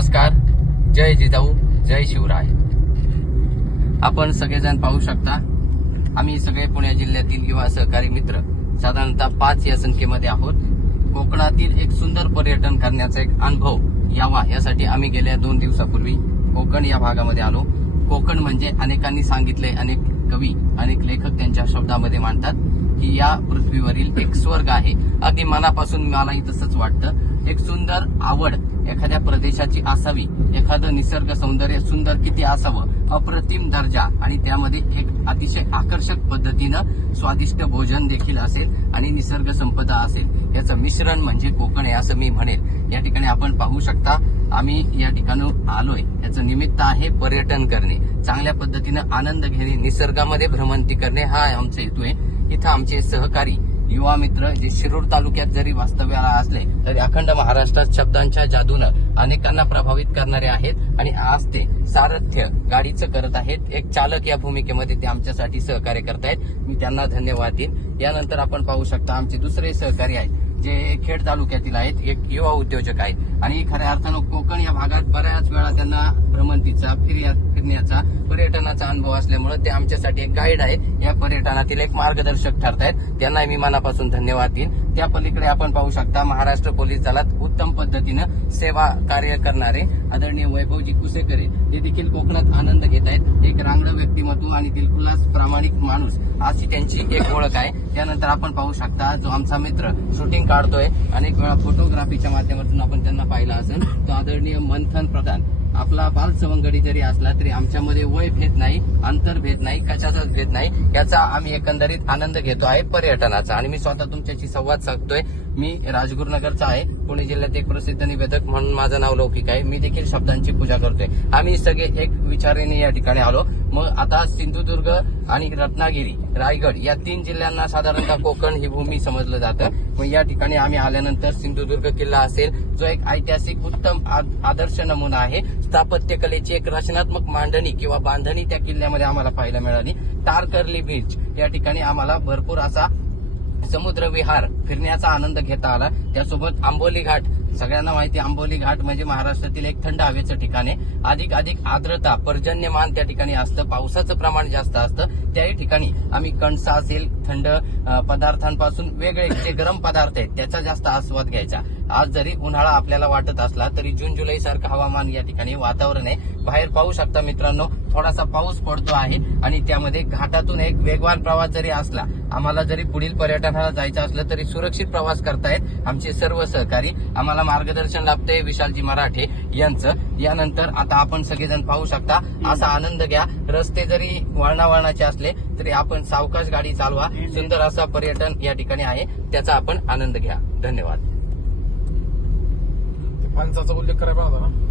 नमस्कार. जय जिजाऊ जय शिवराय. आपण सगळेजण पाहू शकता आम्ही सगळे पुणे जिल्ह्यातील युवा सहकारी मित्र साधारणतः पाच या संख्येमध्ये आहोत. कोकणातील एक सुंदर पर्यटन करण्याचा एक अनुभव यावा यासाठी आम्ही गेल्या दोन दिवसापूर्वी कोकण या भागामध्ये आलो. कोकण म्हणजे अनेकांनी सांगितले अनेक कवी अनेक लेखक त्यांच्या शब्दामध्ये मांडतात. की या पृथ्वीवरील एक स्वर्ग आहे. अगदी मनापासून मलाही तसंच वाटतं. एक सुंदर आवड एखाद्या प्रदेशाची असावी. एखादं निसर्ग सौंदर्य सुंदर किती असावं? अप्रतिम दर्जा. आणि त्यामध्ये एक अतिशय आकर्षक पद्धतीनं स्वादिष्ट भोजन देखील असेल आणि निसर्ग संपदा असेल. याचं मिश्रण म्हणजे कोकण आहे असं मी म्हणेल. या ठिकाणी आपण पाहू शकता आम्ही या ठिकाणी आलोय. याचं निमित्त आहे पर्यटन करणे. चांगल्या पद्धतीनं आनंद घेणे निसर्गामध्ये भ्रमंती करणे हा आमचा हेतू आहे. इथं आमचे सहकारी युवा मित्र जे शिरूर तालुक्यात जरी वास्तव्याला असले तरी अखंड महाराष्ट्रात शब्दांच्या जादूनं अनेकांना प्रभावित करणारे आहेत आणि आज ते सारथ्य गाडीचं करत आहेत. एक चालक या भूमिकेमध्ये ते आमच्यासाठी सहकार्य करतायत. मी त्यांना धन्यवाद देईन. यानंतर आपण पाहू शकता आमचे दुसरे सहकारी आहेत जे खेड तालुक्यातील आहेत. एक युवा उद्योजक आहेत. आणि खऱ्या अर्थानं कोकण या भागात बऱ्याच वेळा त्यांना भ्रमंतीचा फिर्या फिरण्याचा पर्यटनाचा अनुभव असल्यामुळे ते आमच्यासाठी एक गाईड आहेत या पर्यटनातील एक मार्गदर्शक ठरतायत. त्यांना मी मनापासून धन्यवाद देईन. त्या पलीकडे आपण पाहू शकता महाराष्ट्र पोलीस दलात उत्तम पद्धतीनं सेवा कार्य करणारे आदरणीय वैभवजी कुसेकरे. ते देखील कोकणात आनंद घेत आहेत. एक रांगडं व्यक्तिमत्व आणि दिलखुलास प्रामाणिक माणूस अशी त्यांची एक ओळख आहे. त्यानंतर आपण पाहू शकता जो आमचा मित्र शूटिंग काढतोय. अनेक वेळा फोटोग्राफीच्या माध्यमातून आपण त्यांना पाहिला असेल. तो आदरणीय मंथन प्रधान. आपला बाल सवंगडी जरी असला तरी आमच्यामध्ये वय भेद नाही अंतर भेद नाही कशाचाच भेद नाही. याचा आम्ही एकंदरीत आनंद घेतो आहे पर्यटनाचा. आणि मी स्वतः तुमच्याशी संवाद साधतोय. मी राजगुरुनगरचा आहे. पुणे जिल्ह्यात एक प्रसिद्ध निवेदक म्हणून माझं नाव लौकिक आहे. मी देखील शब्दांची पूजा करतोय. आम्ही सगळे एक विचारेने या ठिकाणी आलो. मग आता सिंधुदुर्ग आणि रत्नागिरी रायगड या तीन जिल्ह्यांना साधारणतः कोकण ही भूमी समजलं जातं. मग या ठिकाणी आम्ही आल्यानंतर सिंधुदुर्ग किल्ला असेल जो एक ऐतिहासिक उत्तम आदर्श नमुना आहे. स्थापत्यकलेची एक रचनात्मक मांडणी किंवा बांधणी त्या किल्ल्यामध्ये आम्हाला पाहायला मिळाली. तारकर्ली बीच या ठिकाणी आम्हाला भरपूर असा समुद्र विहार फिरण्याचा आनंद घेता आला. त्यासोबत आंबोली घाट सगळ्यांना माहिती आंबोली घाट म्हणजे महाराष्ट्रातील एक थंड हवेचं ठिकाण आहे. अधिक अधिक आर्द्रता पर्जन्यमान त्या ठिकाणी असतं पावसाचं प्रमाण जास्त असतं. त्याही ठिकाणी आम्ही कणसा असेल थंड पदार्थांपासून वेगळे जे गरम पदार्थ आहेत त्याचा जास्त आस्वाद घ्यायचा. आज जरी उन्हाळा आपल्याला वाटत असला तरी जून जुलै सारखं हवामान या ठिकाणी वातावरण आहे. बाहेर पाहू शकता मित्रांनो थोडासा पाऊस पडतो आहे आणि त्यामध्ये घाटातून एक वेगवान प्रवास जरी असला आम्हाला जरी पुढील पर्यटनाला जायचं असलं तरी सुरक्षित प्रवास करतायत आमचे सर्व सहकारी. आम्हाला मार्गदर्शन लाभते विशालजी मराठे यांचं. यानंतर आता आपण सगळेजण पाहू शकता. असा आनंद घ्या. रस्ते जरी वळणावळणाचे असले तरी आपण सावकाश गाडी चालवा. सुंदर असा पर्यटन या ठिकाणी आहे. त्याचा आपण आनंद घ्या. धन्यवाद. पंचाचा उल्लेख करायला होता ना.